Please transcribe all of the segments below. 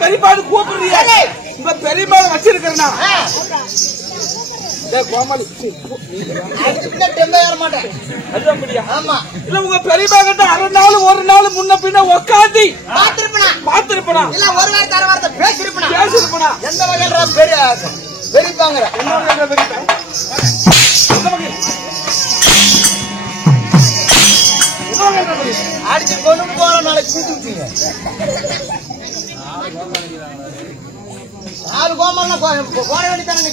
பெரியப்பாடு கூப்பிடுறியா? உங்க பெரியம்மா வச்சிருக்கிறா கோமாளி மாட்டேன். ஆமா இல்ல உங்க பெரியப்பா கிட்ட அரை நாள் ஒரு நாள் முன்ன பின்ன உக்காந்து பாத்திருப்பா இல்ல ஒரு வார்த்தை அரை வார்த்தை பேசிருப்பா. எந்த வகையில் பெரியப்பாங்க அடிச்சு கொண்டு போற நாளைக்கு கூப்பிட்டுங்க. ஆளு கோமாளி போட வேண்டியதானே.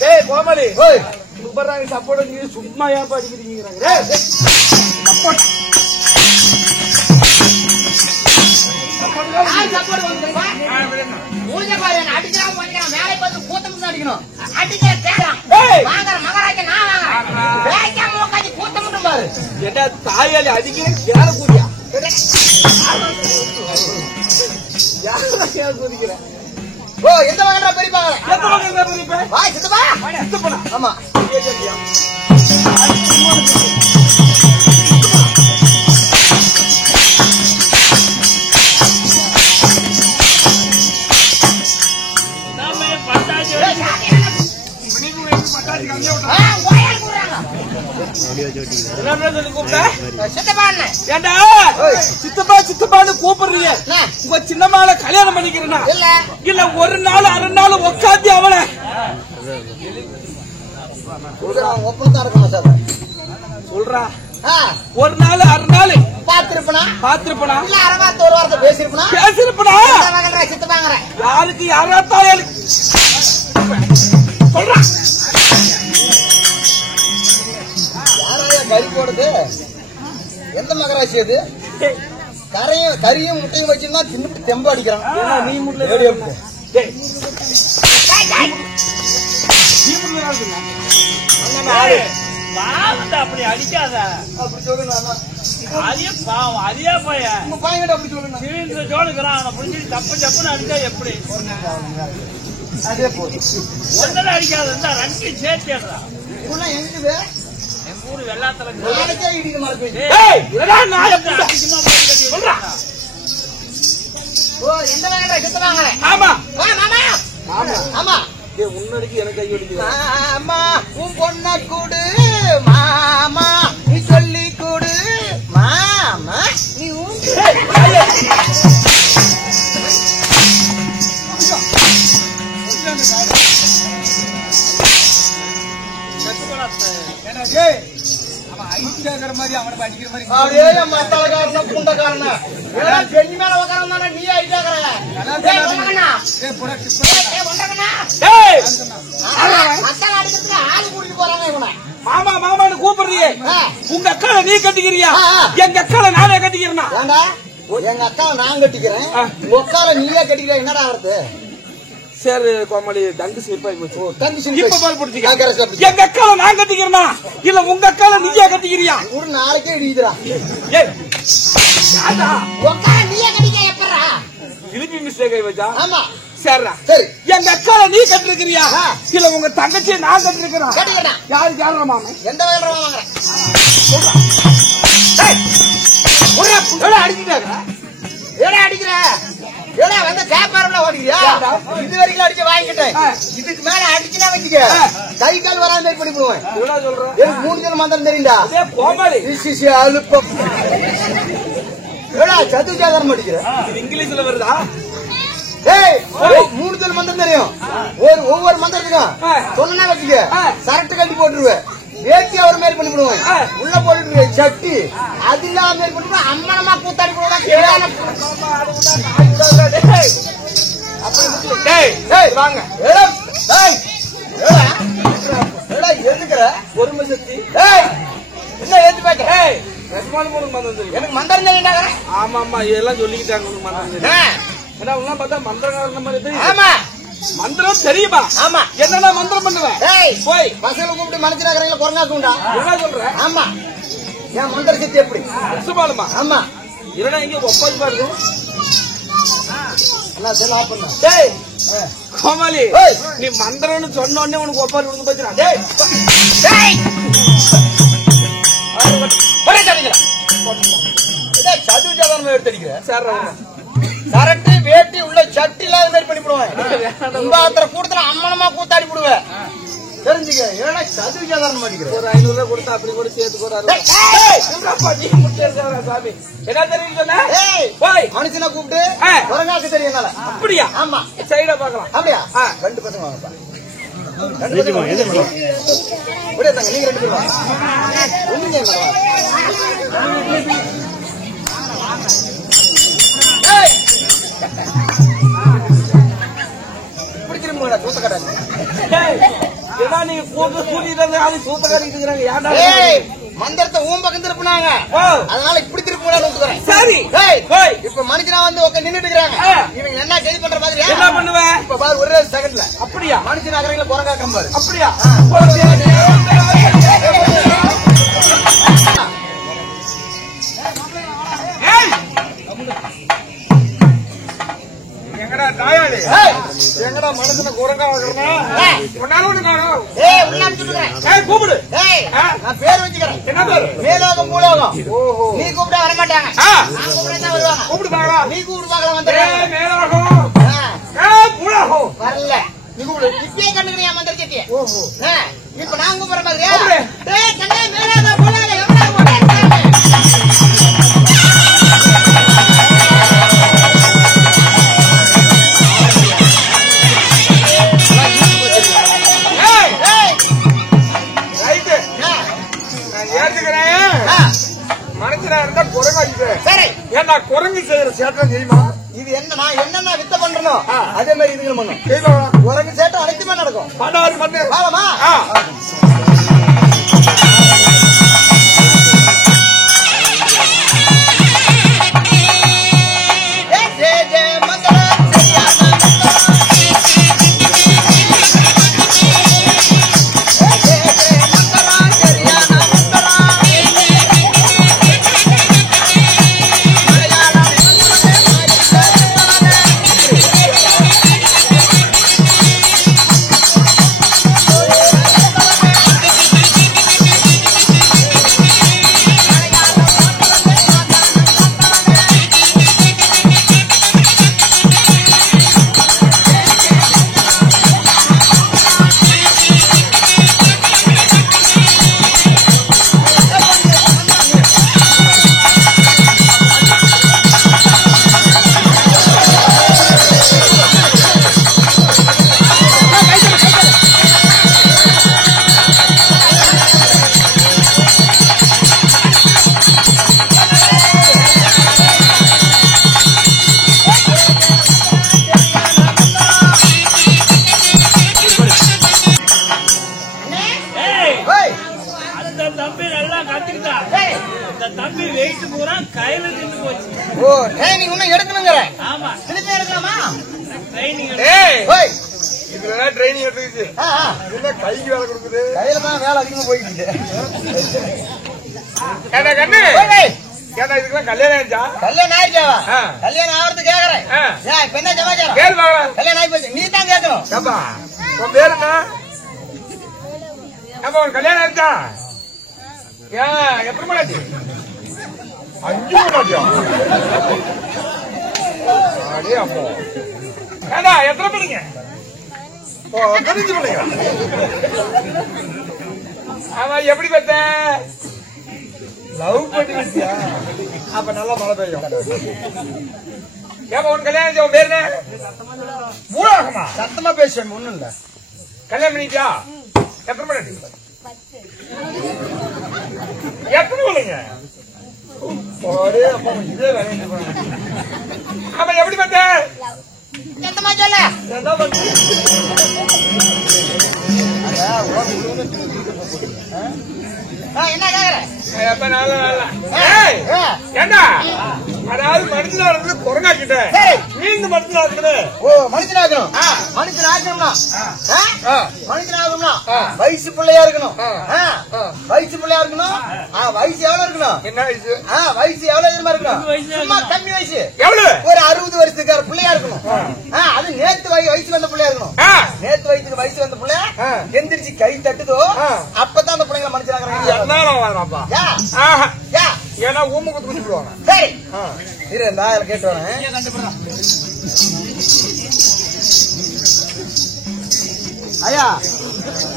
டேய் கோமாளி சூப்பராங்க சப்போர்ட் நீங்க சும்மா ஏன் படிக்கிறீங்க? தாயாளி அடிக்க யார கூறியா குதிக்கிறேன். ஓ எந்த வகையா பெரியப்பாங்க ஆமா சித்தப்பான்னு கூப்பிடுறீங்க. உங்க சின்னம்மால கல்யாணம் பண்ணிக்கிறேன்னா இல்ல ஒரு நாள் அரை நாள் உக்காந்து அவளை சொல்றா ஒரு நாள் அரை நாள் பாத்திருப்பனா ஒரு வார்த்தை பேசிருப்பனா யாருக்கு யாராத்தான் சொல்றா கறி போடுது எந்த மகராசி அது? கரியும் முட்டையும் வச்சுன்னா தின்னு தெம்பு அடிக்கிறான். நீ அப்படி அடிக்காத அப்படி சொல்லுங்க. அதே பையன் அப்படி சொல்லுங்க. ஜோடுக்கிறான் அவனை புரிஞ்சு தப்பு தப்புன்னு அடிச்சா எப்படி? அதே போதும் ஒன்னல அடிக்காத இருந்தா ரெண்டு சேர்த்துடுறா. எங்குது ஊரு வெள்ளாத்துல முன்னாடிக்கு எனக்கு கை அடிக்குது. அம்மா உன் பொண்ண கூடு மாமா நீ சொல்லி கூடு மாமா நீ அடிக்கிற மாதிரி அவனை அடிக்கிற மாதிரி அப்படியே மத்தாளக்காரன புண்டக்காரன பெண்ணி மேல உட்கார்ந்தானே நீ ஆயிட்டாங்கற ஆளு கூட்டிட்டு போறாங்க இவனை. மாமா மாமான்னு கூப்பிடுறியே உங்க அக்காவை நீ கட்டிக்கிறியா? எங்க அக்காவை நானே கட்டிக்கிறேன்னா? எங்க அக்காவை நான் கட்டிக்கிறேன் உங்க அக்காவை நீயே கட்டிக்கிற என்னடா ஆகுது? சரி கோமாளி தங்கு சிரிப்பாய் போச்சு. இப்ப பால் போடுறீங்க. எங்க அக்காவை நான் கட்டிக்கிறேனா இல்ல உங்க அக்காவை நீயே கட்டிக்கிறியா? ஒரு நாளைக்கே இடிக்குதுடா. நீயே கட்டிக்க எப்பறா திருப்பி மிஸ்டேக் ஆகி வச்சா? ஆமா சரிடா. சரி எங்க அக்காவை நீ கட்டிருக்கிறியா இல்ல உங்க தங்கச்சியை நான் கட்டிருக்கிறேன்? யாருக்கு யாரு மாமா எந்த வகையில வாங்குறேன் அடிக்கிறாங்க ஏடா அடிக்கிற ஏடா வந்து கேப்பாரம்ல ஓடிக்கிறியா? இது வரைக்கும் அடிச்சு வாங்கிட்டேன். இதுக்கு மேல அடிச்சுனா வச்சுக்க கை கால் வராம மாதிரி பண்ணி போவேன். எனக்கு 3 ஜன மந்திரம் தெரியுண்டா. அழுப்பம் ஏடா சதுர்ஜாதரம் அடிக்கிற இங்கிலீஷ்ல வருதா? ஏய் 3 ஜன மந்திரம் தெரியும். ஒவ்வொரு மந்திரத்துக்கும் சொன்னா வச்சுக்க சரட்டு கட்டி போட்டுருவேன். வேட்டி அவர் மாதிரி பண்ணி விடுவேன். உள்ள போட்டு சட்டி அது இல்லாம மாதிரி பண்ணி அம்மனமா கூத்தாடி போடுவாங்க. வாங்க எதுக்குற பொறுமை சக்தி என்ன ஏத்து பேக்க எனக்கு மந்திரம். ஆமா ஆமா இதெல்லாம் சொல்லிக்கிட்டாங்க பார்த்தா மந்திரக்காரன் மாதிரி தெரியும். ஆமா மந்திரம் தெரியுமா? ஆமா. என்னடா மந்திரம் பண்ணுவேன்? போய் பசங்களை கூப்பிட்டு மனசிலாக்கிறீங்களா குரங்காக்குண்டா என்ன சொல்ற? ஆமா என் மந்திர சக்தி எப்படி சுபாலுமா? ஆமா இல்லடா இங்க ஒப்பாது பாருங்க கோமாளி நீ மந்திரம்னு சொன்ன உடனே உனக்கு ஒப்பாது விழுந்து போச்சுடா. சதுவு சாதாரணமா எடுத்தடிக்கிற சார் சரட்டு வேட்டி உள்ள சட்டி இல்லாத மாதிரி பண்ணி போடுவேன். கூட்டத்துல அம்மனமா கூத்தாடி போடுவேன். தெரிஞ்சுக்க ஏன்னா சதுவு சாதாரணம் பண்ணிக்கிறேன். ஒரு 500 ரூபாய் கொடுத்தா அப்படி கூட சேர்த்து போறாரு. என்ன தெரியும் சொன்ன? மனுஷனை கூப்பிட்டு குரங்காக்கு தெரியும். அப்படியா? ஆமா சைடா பாக்கலாம். அப்படியா? 2 பசங்க வாங்கப்பா. நீங்க 2 பேரும் வாங்க. பிடிச்சிருங்க சூத்தக்காரன். நீங்க சூத்தக்காரிக்கிறாங்க. மந்திரத்தை பக்கம் திருப்பினாங்க. அதனால இப்படி திருப்பி சரி இப்ப மனுஷனா வந்து நின்னுட்டு இருக்காங்க. இவங்க என்ன கேள்வி பண்ற மாதிரி என்ன பண்ணுவேன்? இப்ப பாரு ஒரே செகண்ட்ல. அப்படியா? மனுஷன் நகரங்கள குரங்காக்கம் பாரு. அப்படியா? எங்கடா தாயாளி? எங்கடா மனுஷன குரங்கா கூப்பிடு. நான் பேர் வச்சுக்கிறேன். என்ன பேரு? மேலோகம் பூலோகம். நீ கூப்பிட்டா வர மாட்டாங்க. கூப்பிடு பாக்கலாம். நீ கூப்பிட்டு பாக்கலாம். வந்து மேலோகம் பூலோகம் வரல. நீ கூப்பிடு. இப்பயே கண்டுக்கிறியா மந்திர சட்டிய? இப்ப நான் கூப்பிடுற மாதிரியா? கண்ணே மேலோகம் பூலோகம் எவ்வளவு மனுஷனா இருந்தா குரங்கு. சரி ஏன்னா குரங்கு செய்யற சேட்டம் தெரியுமா? இது என்ன நான் என்னென்ன வித்த பண்றனோ அதே மாதிரி இதுகளும் பண்ணும். குரங்கு சேட்டம் அனைத்துமே நடக்கும். 16 மணி பாவமா கைக்கு வேலை கொடுக்குது. கையில தான் வேலை அதிகமா போயிட்டு. இதுக்கெல்லாம் கல்யாணம் ஆயிடுச்சா? கல்யாணம் ஆயிடுச்சாவா? கல்யாணம் ஆகிறது கேக்குறேன். இப்ப என்ன சமாச்சாரம்? கல்யாணம் ஆகி போச்சு. நீ தான் கேட்கணும். உன் பேரு என்ன? உன் கல்யாணம் ஆயிடுச்சா? எப்படி பண்ணாச்சு? 5 மணி அப்போ எத்தனை பண்ணுங்க? 15 பண்ணுங்க. ஆமா எப்படி பத்த லவ் பண்ணி வச்சியா? அப்ப நல்லா மழை பெய்யும். ஏமா உன் கல்யாணம் உன் பேரு மூலகமா? சத்தமா பேசுவேன். ஒண்ணும் இல்ல. கல்யாணம் பண்ணிட்டியா? எத்தனை மணி? எத்தனை பிள்ளைங்க? இதே வேலை. ஆமா, எப்படி வந்த? எந்த மாதிரி சொல்ல? என்ன கேக்குற? ஏண்டா, அதாவது மனுஷனா இருந்து குரங்கா கிட்ட மீண்டும் மனுஷனா இருக்குது. ஓ, மனுஷனாகணும். மனுஷனாகணும்னா மனுஷனாகணும்னா வயசு பிள்ளையா இருக்கணும். வயசு பிள்ளையா இருக்கணும். வயசு எவ்வளவு இருக்கணும்? என்ன வயசு? வயசு எவ்வளவு தெரியுமா இருக்கணும்? சும்மா கம்மி வயசு. எவ்வளவு? ஒரு 60 வருஷத்துக்கார பிள்ளையா இருக்கணும். அது நேத்து வயசு வந்த பிள்ளையா இருக்கணும். நேத்து வயசு வந்த பிள்ளை எந்திரிச்சு கை தட்டுதோ அப்பதான் அந்த பிள்ளைங்களை மனுஷனாக்குறாங்க. ஏன்னா ஊம குத்து குத்தி போடுவாங்க. சரி, இரு நான் கேட்டு வரேன். ஐயா,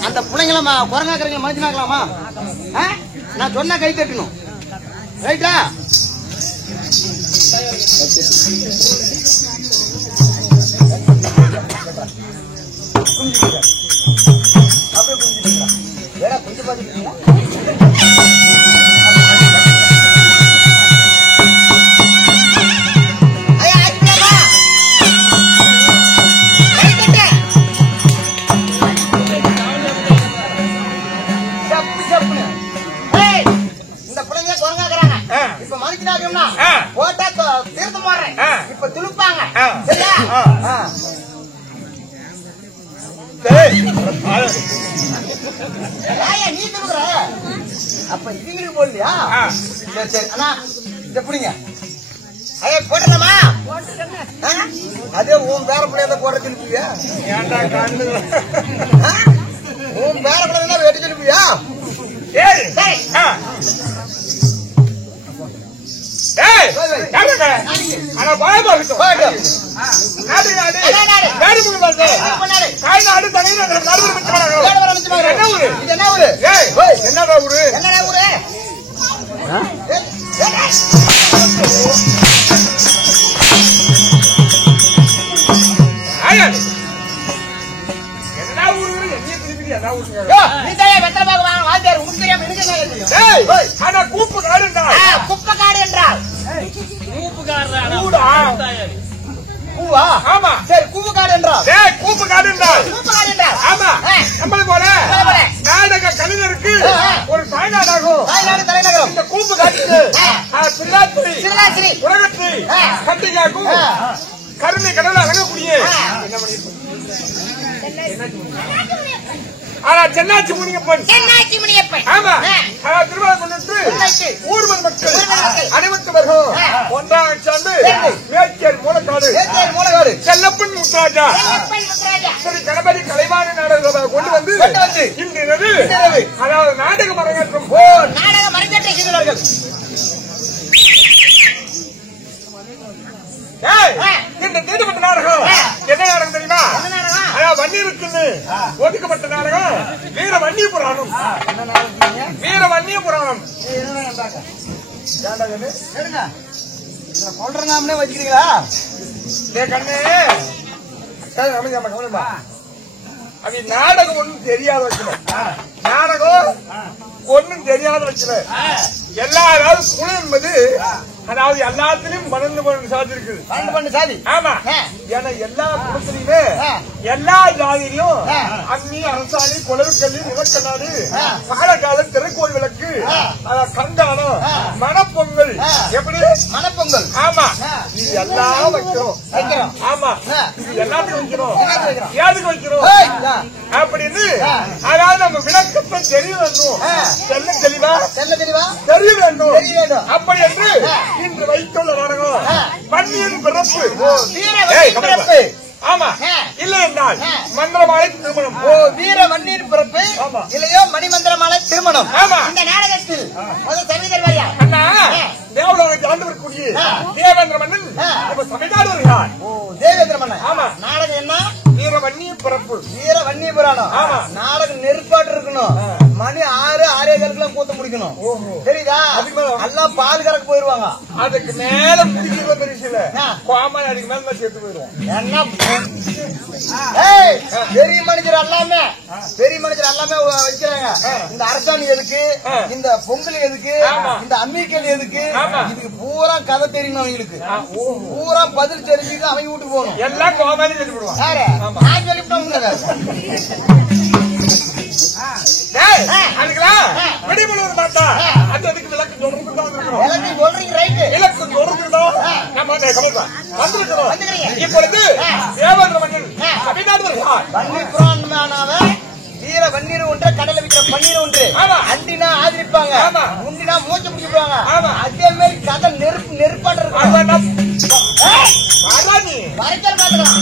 அந்த பிள்ளைங்கள குரங்காக்குறீங்க மனுஷனாக்கலாமா? நான் சொன்னா கை தட்டணும். ரைட்டா? அப்படியே குஞ்சிட்டீங்களா? வேற குஞ்சு பாத்துட்டீங்களா? போட்டா தீர்த்து போடுறேன். இப்ப துளுப்பாங்க. சரியா? நீ துளுக்குற அப்ப இதுங்களுக்கு போடலையா? சரி சரி அண்ணா, இத புடிங்க. ஐயா போட்டலாமா? அதே உன் பேர பிள்ளைய போட சொல்லுவியா? உன் பேர பிள்ளை வெட்டி சொல்லுவியா? என்னடா ஊரு? கூப்பு காடு என்றால் குப்பை காடு என்றால் பூவா? ஆமா. சரி, கூப்பு காடு என்றால் கூப்பு காடு என்றால் ஆமா. நம்மள போல நாடக கலைஞருக்கு ஒரு தாய்நாடாகும். தாய்நாடு தலைநகரம் இந்த கூப்பு காட்டுக்கு திருநாத்திரி உலகத்தை கட்டிக்காக்கும் கருணை கடவுள் அழகக்கூடிய சென்னாச்சி முனியப்பன். ஆமா, திருமணம் ஊர்வல் மக்கள் அனைவருக்கும் வருகிறோம். ஒன்றாக சார்ந்து மேற்கேர் மூலக்காடு செல்லப்பன் முத்துராஜா ஸ்ரீ கணபதி கலைவாணி நாடகம் கொண்டு வந்து இன்று அதாவது நாடக அரங்கேற்றம். நாடக அரங்கேற்ற செய்கிறார்கள். இந்த தீட்டுப்பட்ட நாடகம் என்ன நாடகம் தெரியுமா? வன்னியருக்குன்னு ஒதுக்கப்பட்ட நாடகம் வீர வன்னிய புராணம். வீர வன்னிய புராணம் சொல்ற நாமளே வச்சுக்கிறீங்களா? கண்ணு அது நாடகம் ஒண்ணும் தெரியாத வைக்கணும். நாடகம் ஒண்ணும் தெரியாத வைக்கல. எல்லாராவது குழு என்பது அதாவது எல்லாத்திலும் 12 சாதி இருக்குது. 12 சாதி. ஆமா. ஏன்னா எல்லா குலத்திலுமே எல்லா ஜாதியிலும் அன்னி அரசாணி குளவுக்கல்லி நிலக்கண்ணாடு பாலக்காலம் திருக்கோள் விளக்கு கண்டானம் மணப்பொங்கல். எப்படி மணப்பொங்கல்? ஆமா, இது எல்லாம் வைக்கிறோம். ஆமா, இது எல்லாத்துக்கும் வைக்கிறோம். ஏதுக்கு வைக்கிறோம் அப்படின்னு அதாவது நம்ம விளக்கத்தை தெரிய வேண்டும். தெல்ல தெளிவா தெரிய வேண்டும். அப்படி என்று இன்று வைத்துள்ள நாடகம் வன்னியின் பிறப்பு. ஆமா, இல்லை என்றால் மந்திரமாலை திருமணம். வீர வன்னியின் பிறப்பு இல்லையோ மணிமந்திரமாலை திருமணம். இந்த நாடகத்தில் அண்ணா தேவலோகத்தை ஆண்டு வரக்கூடிய தேவேந்திர மன்னன் சமைதாடு வருகிறார். தேவேந்திர மன்னன். ஆமா. நாடகம் என்ன? வீர வன்னிய பிறப்பு. வீர வன்னிய புராணம். ஆமா. நாடகம் நெருப்பாட்டு இருக்கணும். மணி 6:15 கூத்த முடிக்கணும். தெரியுதா? எல்லாம் பால் கறக்க போயிருவாங்க. அதுக்கு மேல முடிக்கிறது பெரிய விஷயம் கோமா அடிக்கு மேல சேர்த்து போயிடுவோம். என்ன பெரிய மனிதர் எல்லாமே வைக்கிறாங்க. இந்த அரசாணி எதுக்கு, இந்த பொங்கல் எதுக்கு, இந்த அம்மிக்கல் எதுக்கு, இதுக்கு பூரா கதை தெரியணும் அவங்களுக்கு. பூரா பதில் தெரிஞ்சுட்டு அவங்க வீட்டுக்கு போகணும். எல்லாம் கோமாளி சொல்லி விடுவான். விடிமுழுவது மாட்டா அதுக்கு விளக்கு இப்பொழுது வீர வன்னீர் ஒன்று, கடலை விற்கிற பன்னீர் ஒன்று. அண்டினா ஆதரிப்பாங்க, உண்டினா மூச்சு பிடிச்சிடுவாங்க. அதே மாதிரி கதை நெருப்பாட்டு இருக்கும். வரைக்கல் பாத்துக்கலாம்.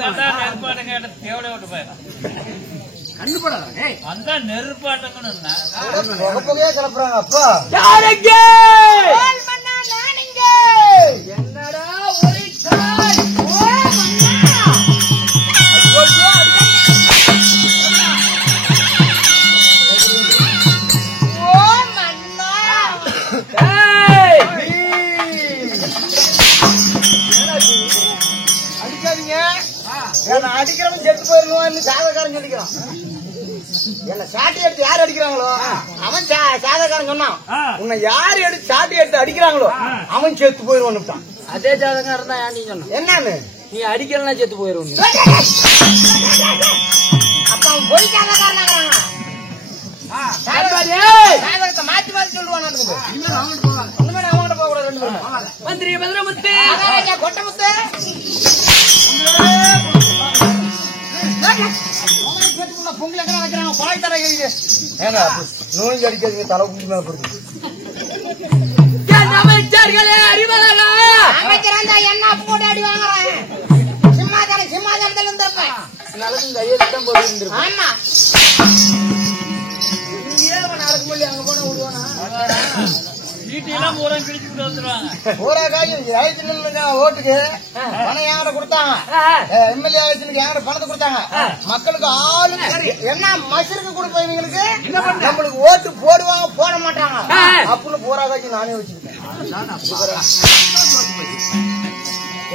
நெருப்பாட்டம் தேவலை விட்டு போயிடும் அந்த நெருப்பாட்டங்கன்னு புகையே கிளப்புறாங்க அப்பா. என்னடா ஒரு கால் அடிக்காதீங்க. என்ன அடிக்கிறவன் செத்து போயிருவான்னு சாதகாரன் சொல்லிக்கிறான். என்ன சாட்டி எடுத்து யார் அடிக்கிறாங்களோ அவன் சாதகாரன் சொன்னான். உன்னை யாரு எடுத்து சாட்டி எடுத்து அடிக்கிறாங்களோ அவன் செத்து போயிருவான்னு. அதே ஜாதகம் தான் ஏன் நீ சொன்ன என்னன்னு நீ அடிக்கலாம் செத்து போயிருவோம். அப்ப அவன் போய் சாதகாரன் மாத்தி மாத்தி சொல்லுவான். அவங்ககிட்ட போக கூடாது. மந்திரி மதுரமுத்து கொட்டமுத்து பொங்கல் வைக்கிறாங்க. கொலை தர நோய் அடிக்காதீங்க. தலை குடி மேல கொடுத்து அமைச்சர்களே அறிவாளா அமைச்சர் என்ன போட்டு அடி வாங்குறாங்க. சிம்மாதானத்துல இருந்திருப்பேன். நல்லது கையெழுத்தான் போட்டு இருந்திருப்பேன். ஆமா நடக்க முடியும். அங்க போன விடுவானா வீட்டையெல்லாம் பூரா கிழிச்சுட்டு வந்துருவாங்க. பூரா காய்ச்சி ஓட்டுக்கு பணம் என்கிட்ட கொடுத்தாங்க. எம்எல்ஏ என்கிட்ட பணத்தை கொடுத்தாங்க. மக்களுக்கு ஆளு என்ன மசருக்கு கொடுப்போம். இவங்களுக்கு நம்மளுக்கு ஓட்டு போடுவாங்க போட மாட்டாங்க அப்படின்னு பூரா காய்ச்சி நானே வச்சுக்கிட்டேன்.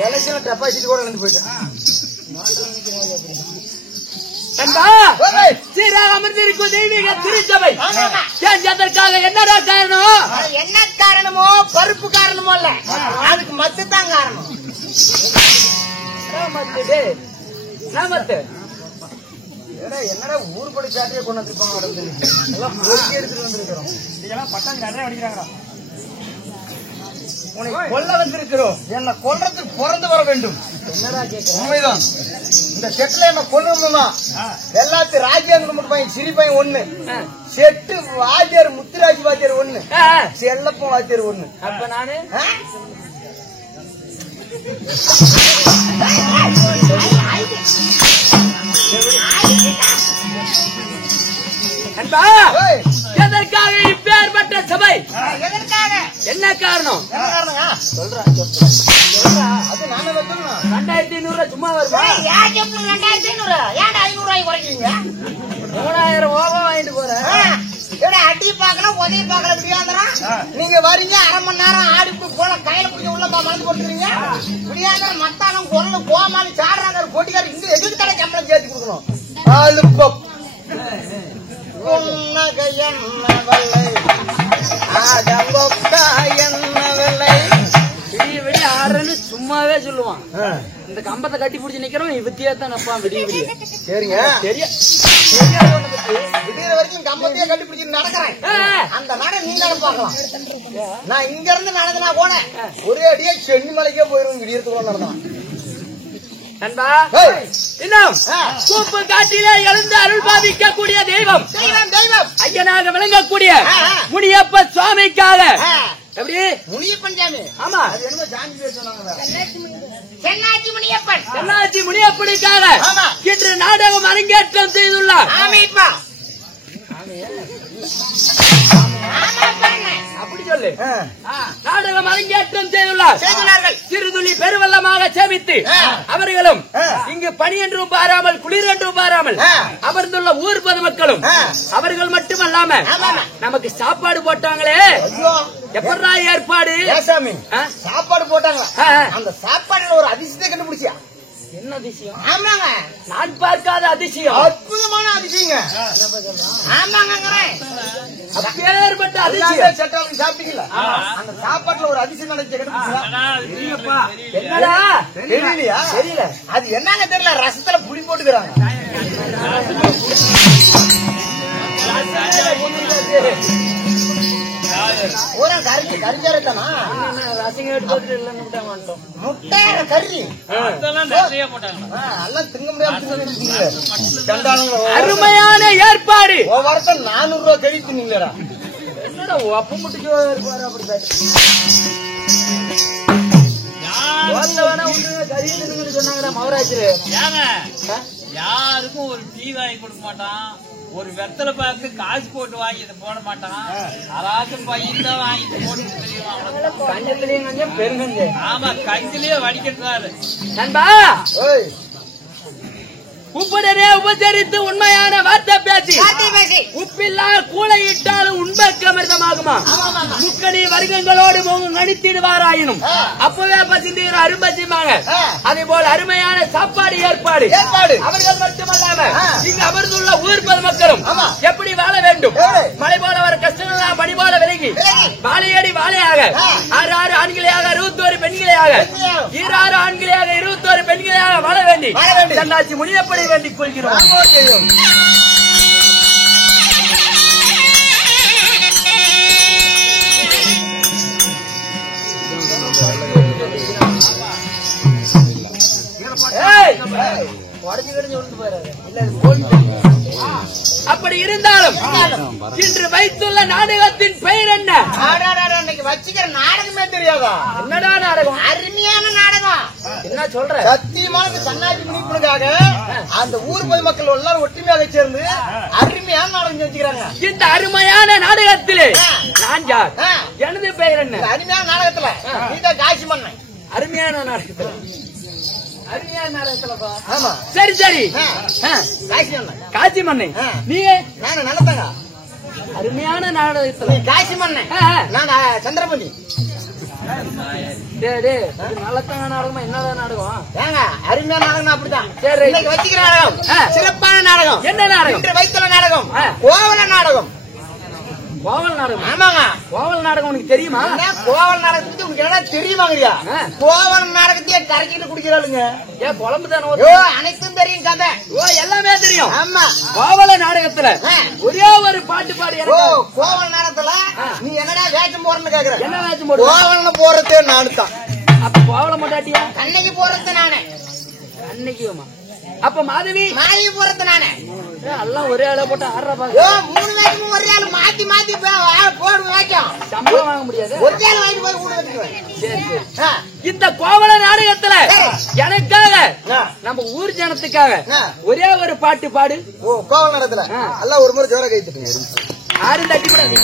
எலெக்ஷன் டெபாசிட் கூட இருந்து போயிட்டேன். அமர்ந்திருக்கும் தெய்வீக திருச்சபை அதற்காக என்னடா காரணம்? என்ன காரணமோ பருப்பு காரணமோ இல்ல, அதுக்கு மத்துதான் காரணம். என்னடா ஊர் படி சாட்டியே கொண்டு வந்துருப்பாங்க. எடுத்துட்டு வந்திருக்கிறோம். இதெல்லாம் பட்டாங்க நிறைய அடிக்கிறாங்க. உனக்கு கொல்ல வந்திருக்கிறோம். என்ன கொல்றதுக்கு பிறந்து வர வேண்டும். என்னடா கேட்க உண்மைதான். இந்த செட்டுல என்ன கொல்லணுமா? எல்லாத்தையும் ராஜ்யாங்க மட்டும் சிறி பையன் ஒண்ணு, செட்டு வாத்தியார் முத்துராஜ் வாத்தியார் ஒண்ணு, செல்லப்பன் வாத்தியார் ஒண்ணு. அப்ப நானு எதற்காக இப்பேற்பட்ட சபை? எதற்காக? என்ன காரணம்? சொல்றேன். 2500 சும்மா வருமா? 2500 ஏன்டா 500 ரூபாய் குறைக்கிறீங்க? 3000 ஓவா வாங்கிட்டு போறேன். அடி பாக்கலாம் உதவி பாக்கலாம் விடியாந்தரா. நீங்க வரீங்க அரை மணி நேரம் ஆடிப்பு போல கையில பிடிச்ச உள்ள மருந்து கொடுத்துறீங்க. விடியாந்த மத்தாலும் கொள்ள போமாலி சாடுறாங்க. போட்டிக்கார இங்க எதுக்கு தர சம்பளம் சேர்த்து கொடுக்கணும். ஆளுப்பம் விடிய விடிய ஆறுன்னு சும்மாவே சொல்லுவான். இந்த கம்பத்தை கட்டி பிடிச்சி நிக்கிறோம் வித்தியாசம் நப்பான் விடிய விடிய. சரிங்க தெரியும் விடிய வரைக்கும் கம்பத்தையே கட்டி பிடிச்சி நடக்கிறேன். அந்த நாடை நீ தானே பாக்கலாம். நான் இங்க இருந்து நடந்தனா போனேன் ஒரே அடியே சென்னிமலைக்கே போயிருவேன். விடியறதுக்குள்ள நடந்தான். இன்னும் கூப்பு காட்டிலே எழுந்து அருள் பாதிக்கக்கூடிய தெய்வம் தெய்வம் ஐயனாக விளங்கக்கூடிய முனியப்ப சுவாமிக்காக. எப்படி முனியப்பன் சாமி? ஆமா, அது என்னமோ சாமி பேர் சொன்னாங்க. சென்னாச்சி முனியப்பன். சென்னாச்சி முனியப்பனுக்காக இன்று நாடகம் அரங்கேற்றம் செய்துள்ளார். அப்படி சொல்லு. நாடகம் அரங்கேற்றம் செய்துள்ளார். சிறுதுளி பெருவெள்ளமாக சேமித்து அவர்களும் இங்கு பனி என்றும் பாராமல் குளிர் என்றும் பாராமல் அமர்ந்துள்ள ஊர் பொதுமக்களும் அவர்கள் மட்டுமல்லாம நமக்கு சாப்பாடு போட்டாங்களே. எப்படா ஏற்பாடு? சாப்பாடு போட்டாங்க. அந்த சாப்பாடுல ஒரு அதிசயத்தை கண்டுபிடிச்சியா? என்ன அதிசயம்? ஆமாங்க, நான் பார்க்காத அதிசயம். அற்புதமான அதிசயங்க. ஆமாங்க, அப்பேற்பட்ட அதிசயம் சாப்பிட்டீங்களா? அந்த சாப்பாட்டுல ஒரு அதிசயம் நடந்துச்சு. என்னடா தெரியலையா? தெரியல. அது என்னங்க தெரியல. ரசத்துல புளி போட்டுக்கிறாங்க. கறிச்சாரத்தானா ரசங்க எடுத்து இல்லன்னு விட்ட மாட்டோம். முட்டை கறி எல்லாம் திங்க முடியாது. அருமையான ஏற்பாடு. வருஷம் 400 ரூபாய் கறி தின்னீங்களா? என்னடா அப்ப மட்டும் இருப்பாரு அப்படி சொன்னாங்கடா மவராஜரு. ஏங்க யாருக்கும் ஒரு டீ வாங்கி கொடுக்க மாட்டான், ஒரு வெத்தலை பாக்கு காசு போட்டு வாங்கி போட மாட்டான், அதாச்சும் பையன் தான் வாங்கி போட்டு தெரியும். கஞ்சத்திலேயே பெருங்கஞ்சு. ஆமா, கஞ்சிலேயே வடிக்கிறாரு. நண்பா உப்புடனே உபசரித்து உண்மையான வார்த்தை பேசி உப்பில்லா கூளை இட்டாலும் உண்மைக்கு அமிர்தமாகுமா? முக்கணி வர்க்கங்களோடு நடித்திடுவாராயினும் அப்பவே பசிந்தீர் அரும்பசிமாங்க. அதே போல அருமையான சாப்பாடு ஏற்பாடு அவர்கள் மட்டுமல்லாம இங்கு அமர்ந்துள்ள ஊர் பொதுமக்களும் எப்படி வாழ வேண்டும்? மழை போல வர கஷ்டங்கள் பணி போல விலகி வாழையடி வாழையாக 6 ஆண்களையாக 61 பெண்களையாக 6 ஆண்களையாக 21 பெண்களையாக வாழ வேண்டி தன்னாட்சி முடியப்படி வேண்டிக் கொள்கிறோம். அப்படி இருந்தாலும் இன்று வைத்துள்ள நாடகத்தின் பெயர் என்ன? வச்சுக்கிற நாடகமே தெரியாதா? என்னடா நாடகம்? அருமையான நாடகம். என்ன சொல்ற? சத்தியமான தன்னாட்சி முடிப்புக்காக அந்த ஊர் பொதுமக்கள் எல்லாரும் ஒற்றுமையாக சேர்ந்து அருமையான நாடகம் செஞ்சுக்கிறாங்க. இந்த அருமையான நாடகத்திலே நான் யார்? எனது பெயர் என்ன? அருமையான நாடகத்துல நீதான் காட்சி பண்ண. அருமையான நாடகத்துல அருமையான நாடகத்துலப்பா. ஆமா சரி சரி. காட்சி மண்ணை நீ நானு நல்லதாங்க. அருமையான நாடகத்துல காட்சி மண்ண நான் சந்திரபதி. நல்லத்தான நாடகமா? என்னடா நாடகம்? ஏங்க அருமையான நாடகம் அப்படிதான். சரி வச்சுக்கிற நாடகம் சிறப்பான நாடகம். என்ன நாடகம்? வைத்துள்ள நாடகம் கோவல நாடகம். கோவல் நாடகம்? ஆமாங்க. கோவல் நாடகம் உனக்கு தெரியுமா? கோவல் நாடகத்துக்கு உனக்கு என்ன தெரியுமாங்கய்யா? கோவல் நாடகத்தையே கரைக்கிட்டு குடிக்கிறாளுங்க. ஏன் குழம்பு தானே? அனைத்தும் தெரியும் கதை. எல்லாமே தெரியும். ஆமா. கோவல நாடகத்துல ஒரே ஒரு பாட்டு பாடு. கோவல் நாடகத்துல நீ என்னடா வேஷம் போறன்னு கேக்குற? என்ன வேஷம் போடு? கோவல்னு போறதே நானு தான். அப்ப கோவல மாட்டாட்டியா? கண்ணைக்கு போறது நானே. அன்னைக்குமா? அப்ப மாதவி மாயி போறது நானே. எல்லாம் ஒரே ஆள போட்டு ஆடுறா பாரு. 3 வேஷமும் ஒரே ஆளு மாத்தி மாத்தி போடு வேஷம். சம்பளம் வாங்க முடியாது. ஒரே ஆள் வாங்கி போய் கூட வச்சுக்குவேன். சரி சரி. இந்த கோவல நாடகத்துல எனக்காக நம்ம ஊர் ஜனத்துக்காக ஒரே ஒரு பாட்டு பாடு. கோவல நாடகத்துல எல்லாம் ஒரு முறை ஜோர கை தட்டுங்க. யாரும் தட்டி கூடாது.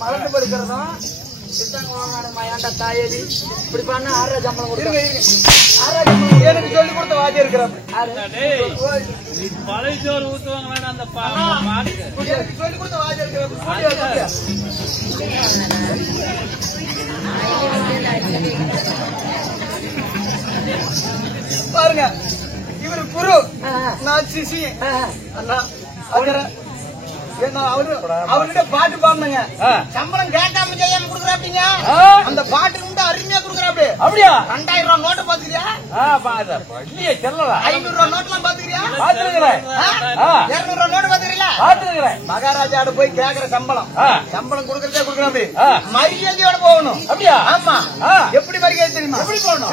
மறந்து படுக்கிறதும் தாயடி இப்படி பண்ண 6 சம்பளம் கொடுங்க. எனக்கு சொல்லி கொடுத்த வாஜி இருக்கிறாங்க. பழைய சோறு ஊத்துவாங்க. அந்த சொல்லி கொடுத்த வாஜி இருக்கிறாங்க. பாருங்க, இவரு குரு, நான் சிசி. அவர்கிட்ட பாட்டு பாடுங்க. சம்பளம் கேட்டாம செய்யாம குடுக்குறாப்பீங்க. அந்த பாட்டு வந்து அருமையா குடுக்குறாப்படி. அப்படியா? 2000 ரூபாய் நோட்டு பாத்துக்கிறியா? 500 ரூபாய் நோட்டு எல்லாம் பாத்துக்கிறியா? 200 ரூபாய் நோட்டு பாத்துக்கிறீங்களா? மகாராஜாவோட போய் கேக்குற சம்பளம் குடுக்கறதே குடுக்குறாப்படி. மரியாதையோட போகணும். அப்படியா? ஆமா. எப்படி மரியாதை தெரியுமா? எப்படி போகணும்?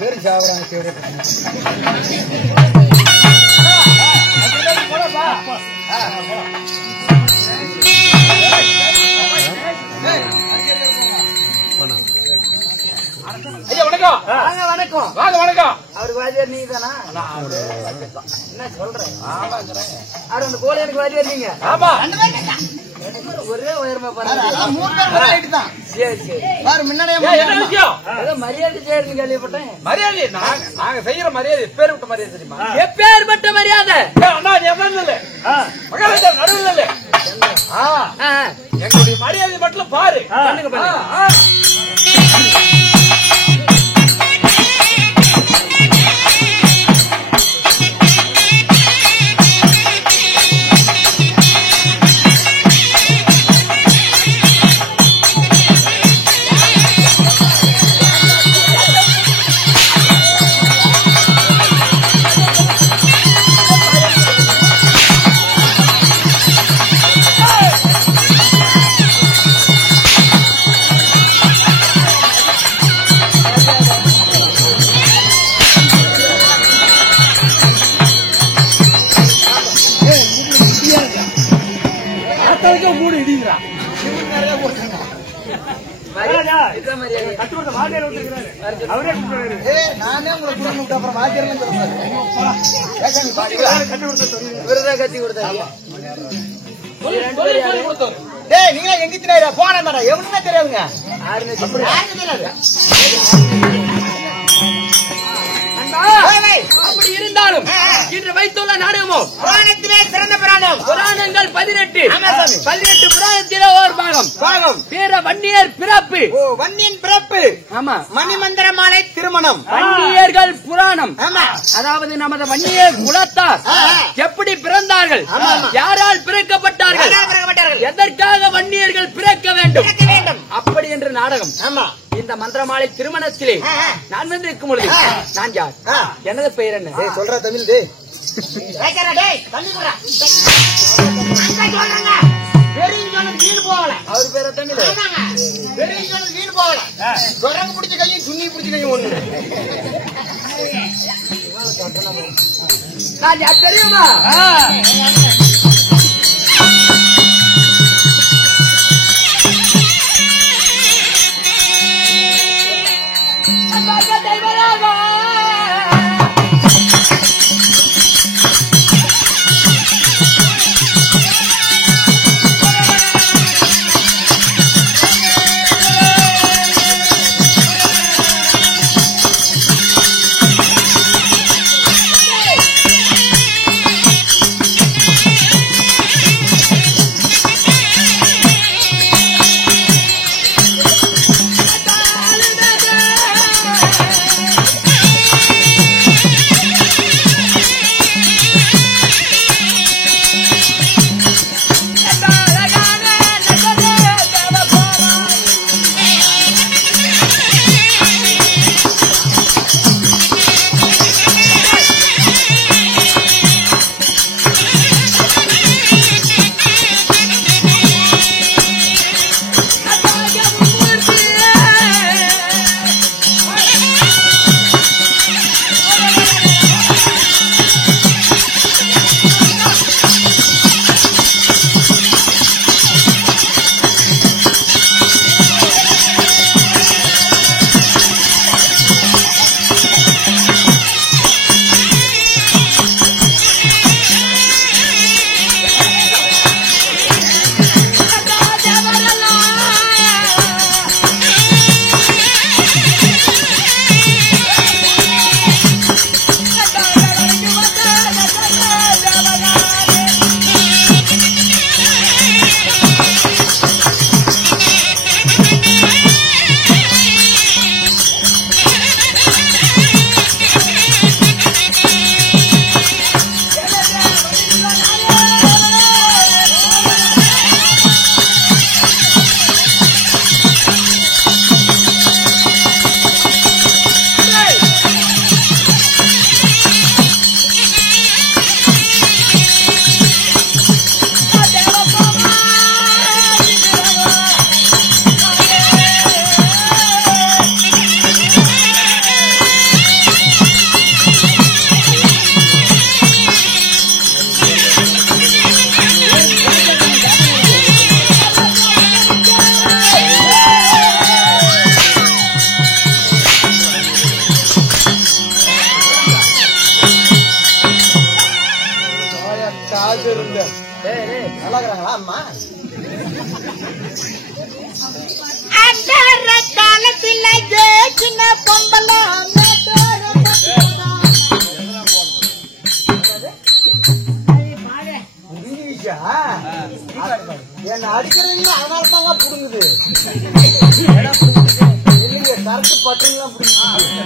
பேரு சாவறாங்க. ஐயா வணக்கம். வணக்கம். வாங்க வணக்கம். அவருக்கு வாத்தியார் நீங்க தானா? என்ன சொல்றேன்? அவரு அந்த கோழியனுக்கு வாத்தியார் நீங்க? ஆமா. ஒரே உயர்மா பாருங்க. சரி சரி. பாரு முன்னாடியே என்ன விஷயம்? ஏதோ மரியாதை செய்யறதுன்னு கேள்விப்பட்டேன். மரியாதை நாங்க செய்யற மரியாதை எப்பேற்பட்ட மரியாதை தெரியுமா? எப்பேற்பட்ட மரியாதை? அண்ணா நீ எவ்வளவு இல்ல மகாராஜா நடுவில் இல்ல. எங்களுடைய மரியாதை மட்டும் பாரு. நானே உங்களை கூப்பிட்டு அப்புறம் வாத்தியார் கத்தி கொடுத்தாங்க. நீங்களா எங்க போனா எவனுமே தெரியாதுங்க. அப்படி இருந்தாலும் இன்று வைத்துள்ள நாடகமோ புராணத்திலே சிறந்த புராணம். புராணங்கள் 18. 18 புராணத்திலே ஒரு பாகம் பேர வன்னியர் பிறப்பு. வன்னியன் பிறப்பு. ஆமா. மணிமந்திர மாலை திருமணம். வன்னியர்கள் புராணம். அதாவது நமது வன்னியர் குலத்தார் எப்படி பிறந்தார்கள், யாரால் பிறக்கப்பட்டார்கள், எதற்காக வன்னியர்கள் பிறக்க வேண்டும் அப்படி என்ற நாடகம். இந்த மந்திரமாலை திருமணத்திலே நான் வந்து இருக்கும் பொழுது நான் யார், எனது பெயர் என்ன சொல்ற தமிழ் அவர் பேர தமிழ் வீண் போகல. தொடர்ந்து பிடிச்ச கையும் சுண்ணி பிடிச்ச கையும் ஒண்ணு. நான் யார் தெரியுமா? காசு இருக்கு. நல்லா இருக்கிறாங்களா அம்மா? அந்த காலத்துல சின்ன பொம்பளை என்ன அடிக்கிறீங்க அதனால தாங்க புடுங்குது. கரெக்ட் பட்டுங்களா புடுங்குது.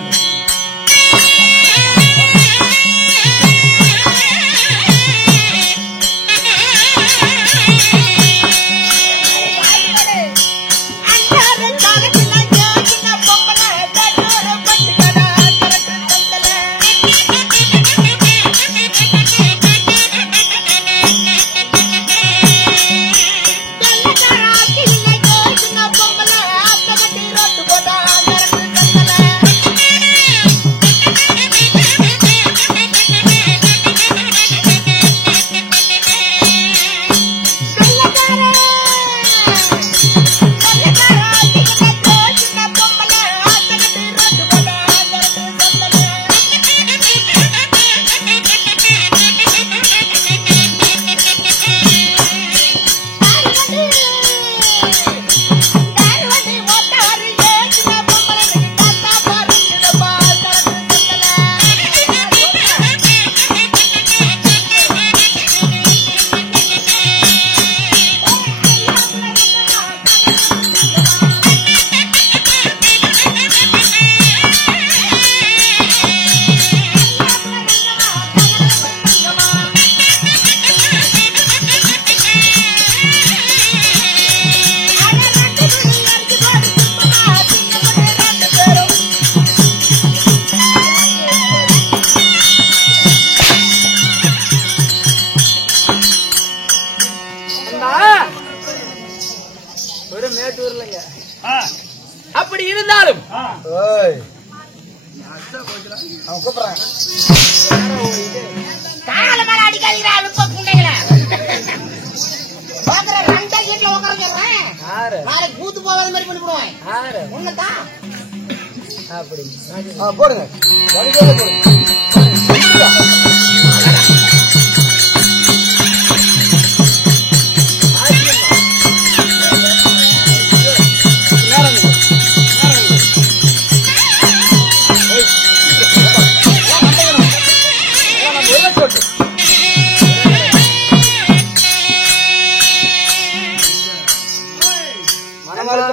அப்படி இருந்தாலும் கால மேல அடிக்காதீங்களா அனுப்ப புண்டைகள பாக்குற ரெண்டா வீட்டுல உட்காந்துறேன் நாளைக்கு கூத்து போகாத மாதிரி பண்ணி போடுவேன் உன்னதான் அப்படி போடுங்க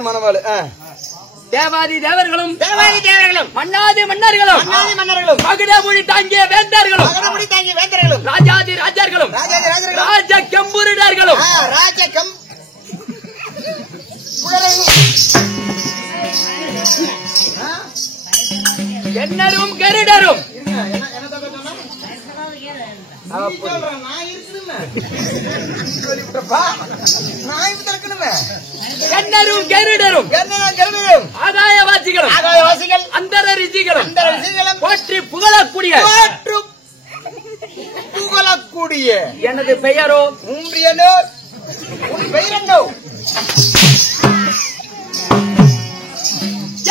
மனவாளு தேவாதி தேவர்களும் மன்னாதி மன்னர்களும் மகுடமொழி தாங்கிய வேந்தர்களும் ராஜாதி ராஜர்களும் ராஜ கெம்புரிடர்களும் என்னரும் கருடரும் கண்ணரும் கருடரும் ஆகாயவாசிகளும் அந்தர ரிஷிகளும் போற்றி புகழக்கூடிய எனது பெயரோ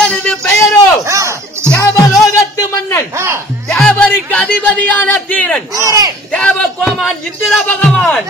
எனது பெயரோ தேவலோகத்து மன்னன் தேவருக்கு அதிபதியான தீரன் தேவ கோமான் இந்திர பகவான்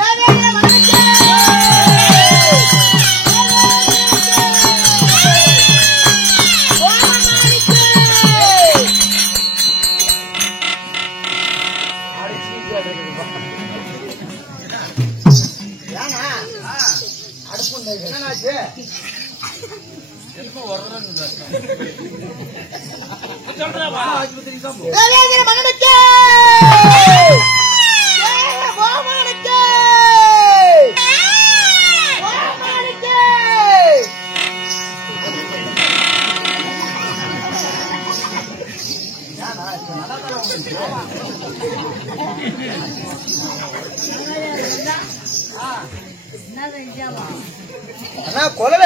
கொலல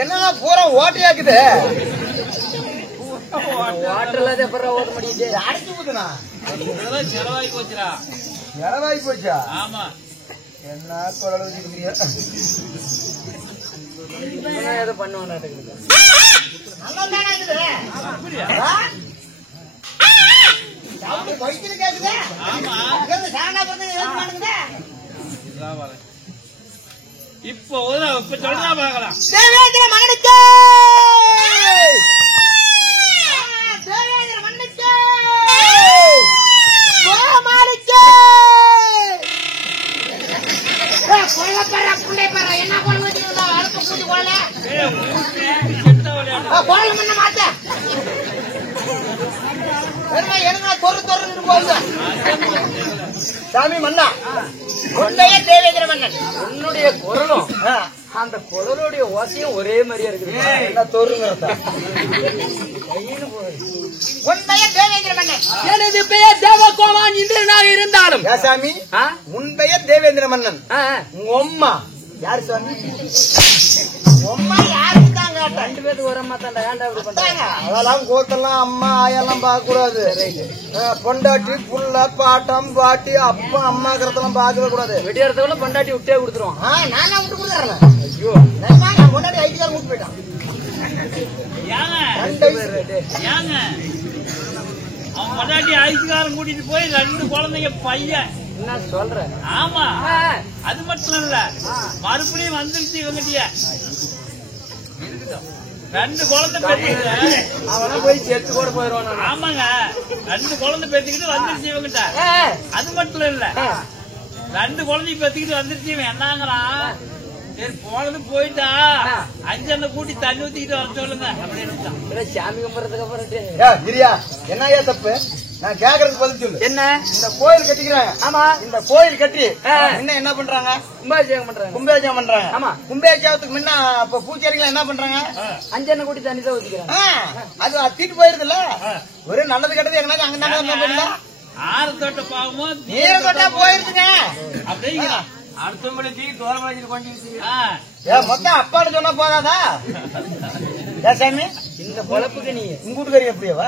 என்னன்னா பூரா ஓட்டையாக்குது ஓட்ட முடியுது அடிச்சு ஊத்துனா செலவாகி போச்சுடா செலவாகி போச்சா ஆமா என்ன கொலல வச்சுக்கிறியா ஏதோ பண்ணுவாங்க கேக்குது ஆமா சாணா இப்போ சொல்றா பாக்கலாம். தேவேந்திர மகனுக்கு தேவேந்திர மகனுக்கு கோமாளிக்கு கொள்ளப்பற புள்ளை பற என்ன கொள்ள வச்சிருந்தா அடுத்து பூஜை கொள்ள கோல மண்ண மாத்த எனக்கு தொறு தொறு போகுது. சாமி மன்னா உன்னைய தேவேந்திர மன்னன் உன்னுடைய குரலும் அந்த குரலுடைய ஓசையும் ஒரே மாதிரியா இருக்குது. என்ன தொருங்கிறதா உன்னைய தேவேந்திர மன்னன் எனது பெயர் தேவகோமான் இந்திரனாக இருந்தாலும் ஏ சாமி உன் பெயர் தேவேந்திர மன்னன். உங்க அம்மா யாரு சாமி? உம்மா யாருக்காங்க ரெண்டு பேருக்கு ஒரு அம்மா தான். ஏன்டா இப்படி பண்றாங்க? அதெல்லாம் கோத்தெல்லாம் அம்மா ஆயெல்லாம் பார்க்க கூடாது. பொண்டாட்டி புள்ள பாட்டம் பாட்டி அப்பா அம்மாக்கிறதெல்லாம் பார்க்கவே கூடாது. வெட்டியாரத்துக்குள்ள பொண்டாட்டி விட்டே கொடுத்துருவோம். நான் விட்டு கொடுத்துறேன். ஐயோ நான் முன்னாடி ஐடிக்கார விட்டு போயிட்டான். ஏங்க அவன் பொண்டாட்டி ஐசுகாரம் கூட்டிட்டு போய் 2 குழந்தைங்க பையன். என்ன சொல்ற? ஆமா அது மட்டும் இல்ல மறுபடியும் வந்துருச்சு இவங்கிட்டிய 2 குழந்தை பெற்றுக்கிட்டு. அவனா போய் செத்து கூட போயிருவான். ஆமாங்க 2 குழந்தை பெற்றுக்கிட்டு வந்துருச்சு இவங்கிட்ட. அது மட்டும் இல்ல 2 குழந்தைய பெற்றுக்கிட்டு வந்துருச்சு. இவன் என்னங்கிறான், சரி போனது போயிட்டா 5 அண்ணன் கூட்டி தண்ணி ஊத்திக்கிட்டு வர சொல்லுங்க அப்படின்னு. சாமி கும்பிட்றதுக்கு அப்புறம் கிரியா என்னையா தப்பு? நான் கேக்குறதுக்கு பதில் சொல்லு. என்ன? இந்த கோயில் கட்டிக்கிறாங்க. ஆமா இந்த கோயில் கட்டி முன்ன என்ன பண்றாங்க? கும்பாபிஷேகம் பண்றாங்க. கும்பாபிஷேகம் பண்றாங்க. ஆமா. கும்பாபிஷேகத்துக்கு முன்ன அப்ப பூச்சேரிகள் என்ன பண்றாங்க? 5 அண்ணன் கூட்டி தண்ணி தான் ஊத்திக்கிறாங்க. அது தீட்டு போயிருதுல்ல. ஒரு நல்லது கெட்டது எங்கனாச்சும் அங்க போயிருந்தா ஆறு தொட்ட பாவமோ நீர தொட்டா போயிருதுங்க அப்படிங்களா? அடுத்தவங்களுக்கு தோரம் வச்சுட்டு கொண்டு மொத்தம் அப்பான்னு சொன்னா போதாதா? சாமி இந்த பொழப்புக்கு நீ உங்க வீட்டுக்காரி எப்படியாவா?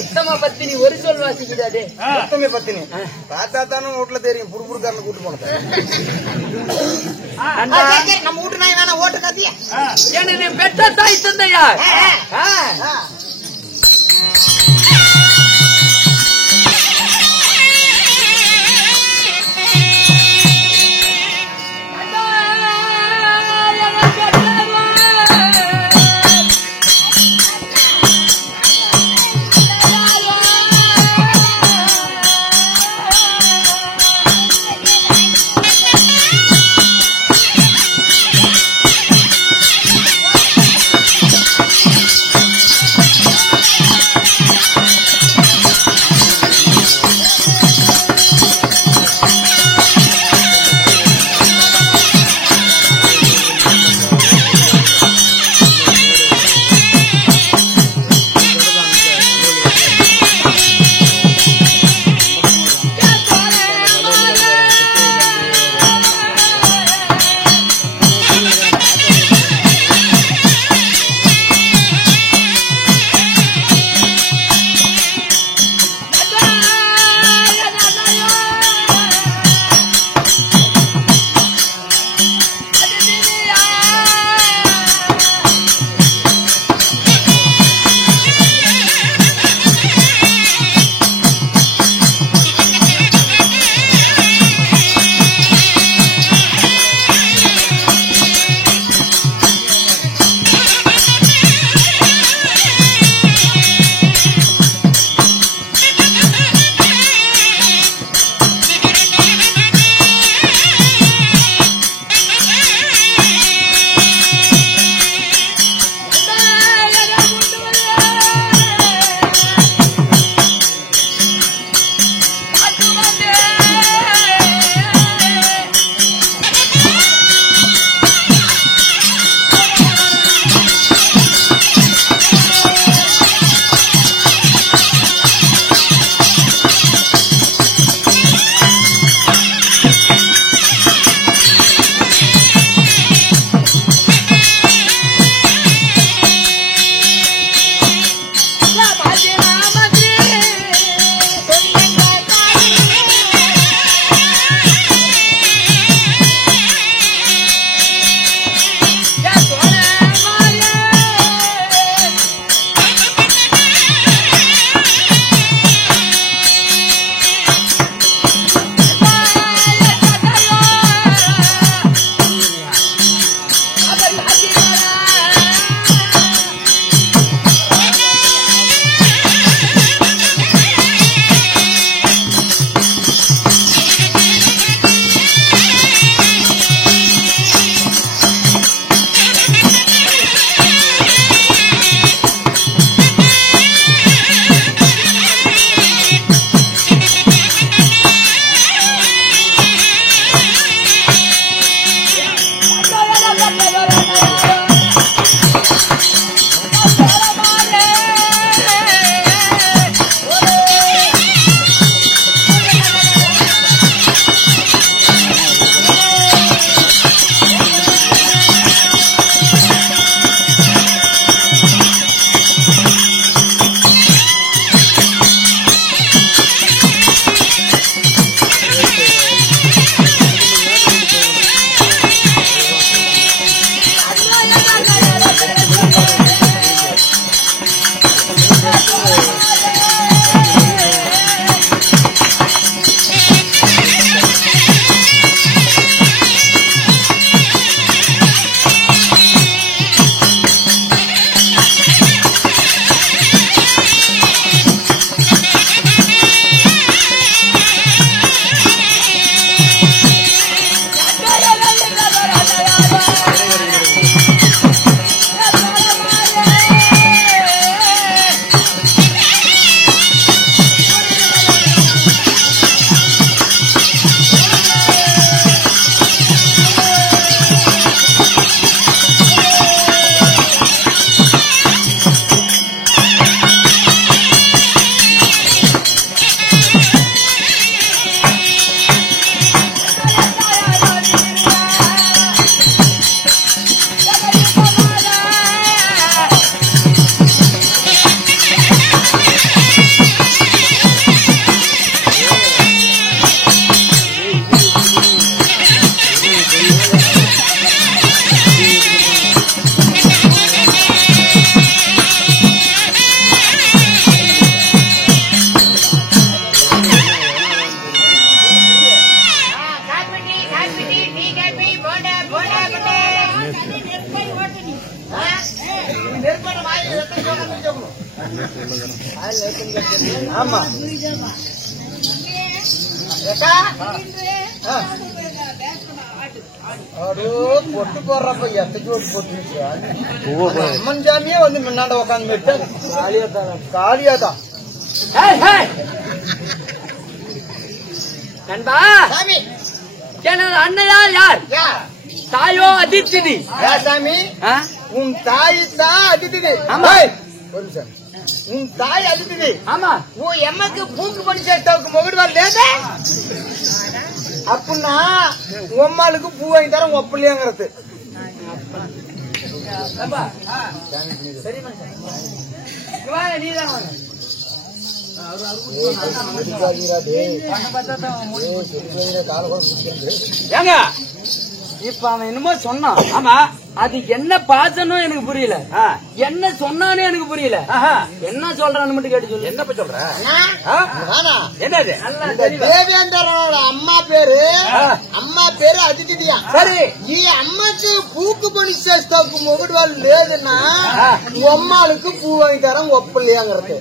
உத்தம பத்தினி ஒரு சொல் வாசிக்கிறாடே. உத்தம பத்தினி பார்த்தா தானே வீட்டுல தெரியும். புடுப்புடுக்காரன் கூட்டு போனது. நம்ம வீட்டு நாய் வேணா ஓட்டு கத்திய எனக்கு பெற்ற தாய் தந்தையா ஆமா பொட்டு போடுறப்ப எத்தச்சோடு போட்டு அம்மன் சாமியே வந்து முன்னாண்ட உட்காந்து காலியாதான் நண்பா எனது அண்ணையா யார்? தாயோ அதித்திதி. சாமி உன் தாய் தான் அதித்திதி. ஒரு நிமிஷம். உன் தாய் அதித்திதி. ஆமா. உன் எம்மக்கு பூக்கு பண்ணி சேர்த்தவுக்கு முகடுவாள் லேசா அப்படின்னா உம்மாளுக்கு பூ வாங்கி தர ஒப்பலையாங்கிறது. சரி நீதான் ஏங்க இப்ப அவன் என்னமோ சொன்னான். ஆமா அது என்ன பாசனும் எனக்கு புரியல, என்ன சொன்னானே எனக்கு புரியல. என்ன சொல்றான்னு மட்டும் கேட்டு சொல்லு. என்ன சொல்ற? என்னது? தேவேந்திரோட அம்மா பேரு அதிதியா. சரி ఈ అమ్మకి పూకు పని చేస్తావు మొగుడు వాళ్ళు లేదన్నా అమ్మాలకు పూ వాங்கி தரம் ஒப்பலையாங்கிறது.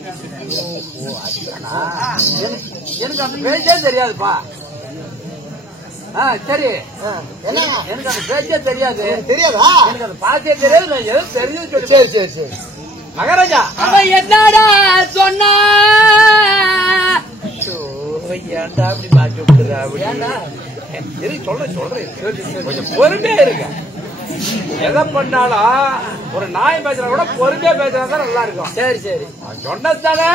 எனக்கு அந்த பேச்சே தெரியாதுப்பா. சரி எனக்கு அந்த பேச்சே தெரியாது. தெரியாதா? எனக்கு அந்த பாச்சே தெரியாது. நான் எதுவும் தெரிஞ்சு. சரி சரி சரி மகாராஜா அவன் என்னடா சொன்னா? ஏன்டா அப்படி பாச்சு விட்டுறா? சொல்றேன் கொஞ்சம் பொறுமையா இருக்க. எதை பண்ணாலும் ஒரு நாய் பேசுறா கூட பொறுமையா பேசுறா நல்லா இருக்கும். சரி சரி சொன்னதானே.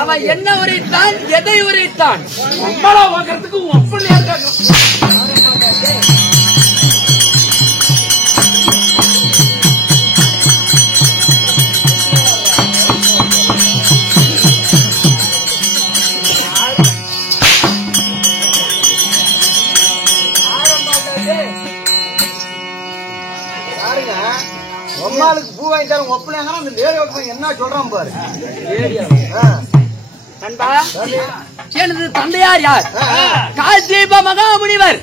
அவன் என்ன உரைத்தான், எதை உரைத்தான்? நம்மளா வாங்கறதுக்கு ஒப்பனையா இருக்காங்க. அம்மாளுக்கு பூ வாங்கி தரம் ஒப்பலையாங்க. அந்த லேடி ஒப்பனை என்ன சொல்றான் பாரு. எனது தந்தையார் யார்? காசிப மகாமுனிவர்.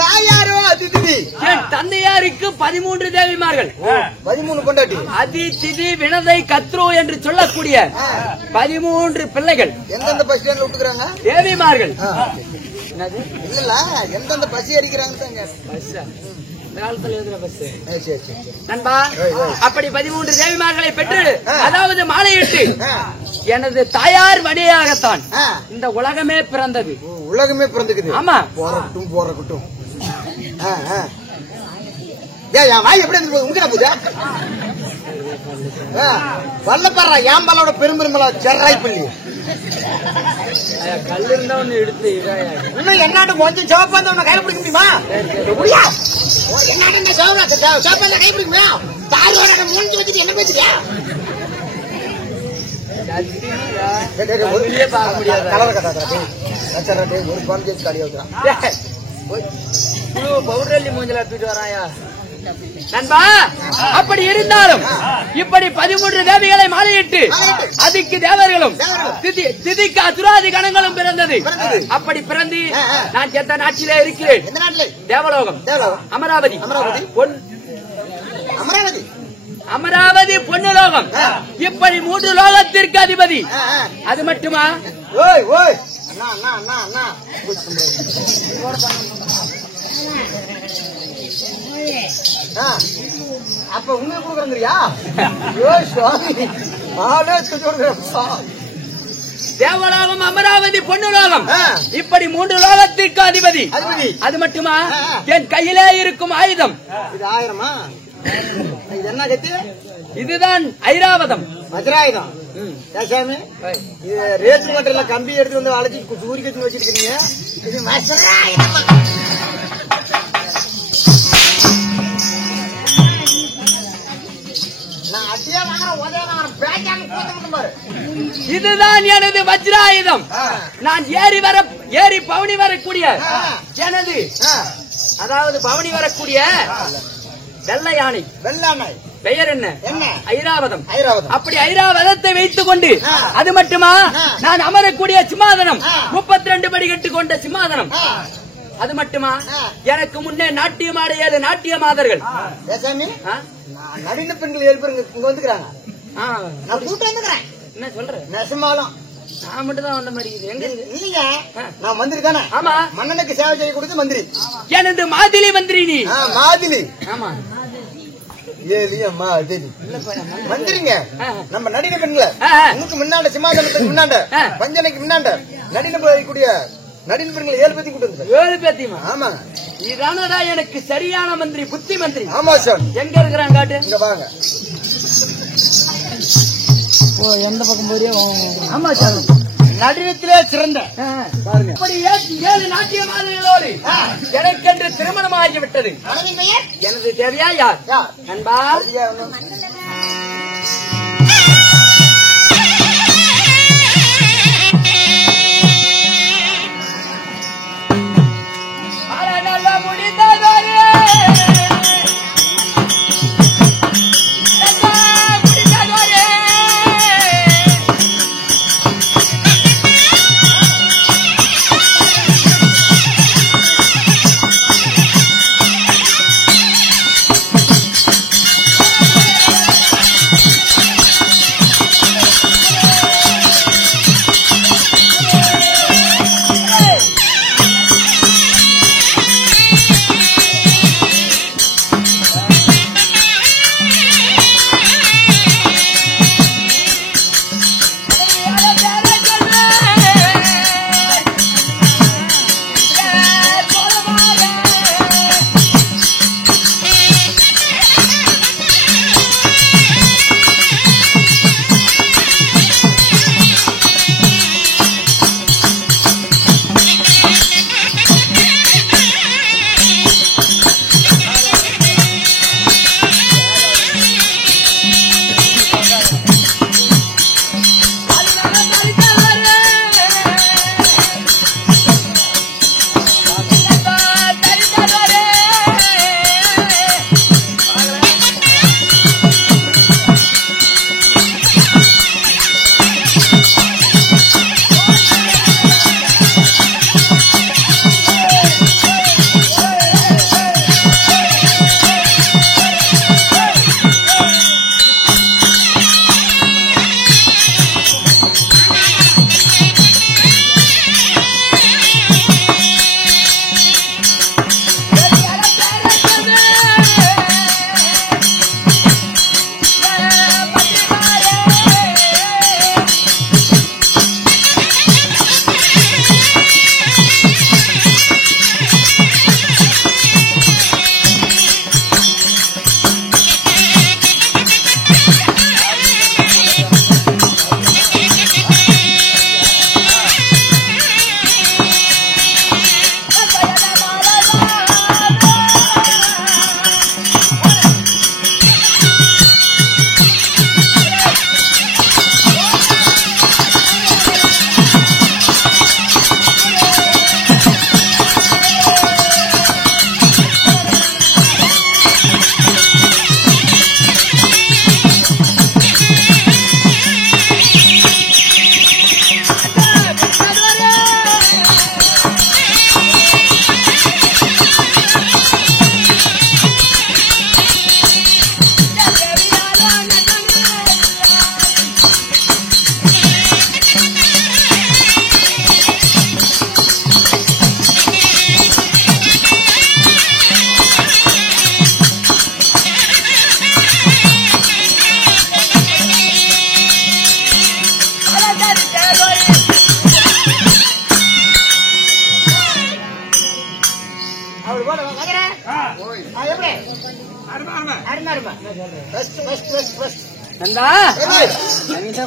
தாயாரோ அதிதிதி. என் தந்தையாருக்கு 13 தேவிமார்கள், 13 பொண்டாட்டி. அதிதிதி வினதை கத்ரு என்று சொல்லக்கூடிய 13 பிள்ளைகள். எந்தெந்த பஸ் ஸ்டாண்ட்ல விட்டுக்கிறாங்க? தேவிமார்கள். இல்ல எந்தெந்த பசி அடிக்கிறாங்க? நண்பா அப்படி 13 தேவிமார்களை பெற்று, அதாவது மாலையிட்டு எனது தாயார் வழியாகத்தான் இந்த உலகமே பிறந்தது. உலகமே பிறந்துக்குது. ஆமா போறட்டும். வாய் எப்படி உங்க பூஜா வல்லப்பாரா ஏம்பாலோட பெரும்பெரும்பலா செர்ராய் பள்ளி கல் இருந்தா ஒண்ணு எடுத்து இன்னும் என்னாட்டு கொஞ்சம் சிவப்பா இருந்தா கையில பிடிக்க முடியுமா? என்ன சிவப்பா கை பிடிக்க முடியும்? தாயோட மூஞ்சி வச்சுட்டு என்ன பேசுறியா? கலர் கட்டா ஒரு குழந்தை கழியா பவுடர்லி மூஞ்சல தூக்கிட்டு வராயா? நண்பா அப்படி இருந்தாலும் இப்படி 13 தேவிகளை மாலையிட்டு அதுக்கு தேவர்களும் திதிக்கு அசுராதி கணங்களும் பிறந்தது. அப்படி பிறந்து நான் எந்த நாட்டிலே இருக்கிறேன்? தேவலோகம், அமராவதி, அமராவதி பொன்னுலோகம். இப்படி 3 லோகத்திற்கு அதிபதி. அது மட்டுமா? அப்ப உங்களுக்கு கொடுக்குறா? தேவலோகம், அமராவதி, பொன்னுலோகம். இப்படி 3 லோகத்திற்கு அதிபதி. அது மட்டுமா? என் கையிலே இருக்கும் ஆயுதம் இது ஆயிரமா? இது என்ன கத்தி? இதுதான் ஐராவதம், வஜ்ராயுதம். சாமி இது ரேட்டு மட்டும் கம்பி எடுத்து வந்து அழைச்சி சூரிய கத்தி வச்சிருக்கீங்க. இது இதுதான் எனது வஜ்ராயுதம். நான் ஏறி பவனி வரக்கூடிய எனது, அதாவது பவனி வரக்கூடிய வெள்ளை யானை. பெயர் என்ன? ஐராவதம். அப்படி ஐராவதத்தை வைத்துக் கொண்டு, அது மட்டுமா நான் அமரக்கூடிய சிம்மாதனம் 32 படிக்கட்டு கொண்ட சிம்மாதனம். அது மட்டுமா எனக்கு முன்னே நாட்டியமாட 7 நாட்டிய மாதர்கள். நவீன பெண்கள் 7 பேர் இங்க வந்துக்கிறாங்க. நான் கூட்டு வந்துக்கிறேன். என்ன சொல்ற? நெசமாலும் நான் மட்டும் தான் வந்த மாதிரி எங்க இல்லைங்க, நான் மந்திரி தானே. ஆமா, மன்னனுக்கு சேவை செய்ய கொடுத்து மந்திரி. எனது மாதிரி மந்திரி நீ. மாதிரி. ஆமா, மந்திரிங்க. நம்ம நடின பெண்களை உனக்கு முன்னாண்ட சிம்மாசனத்துக்கு முன்னாண்ட பஞ்சனைக்கு முன்னாண்ட நடின போயக்கூடிய நடின பெண்களை 7 பேத்தி கூட்டு வந்து. 7 பேத்தியுமா? ஆமாங்க. இதானடா எனக்கு சரியான மந்திரி, புத்தி மந்திரி. ஆமா சார். எங்க இருக்கிறாங்க காட்டு. இங்க வாங்க. எந்த பக்கம் போறியோ. ஆமா சார், நடினத்திலே சிறந்த பாருங்க. 7 நாட்டிய மாதங்களோடு எனக்கென்று திருமணம் ஆகிவிட்டது. எனது தேவையா யார்? நண்பா,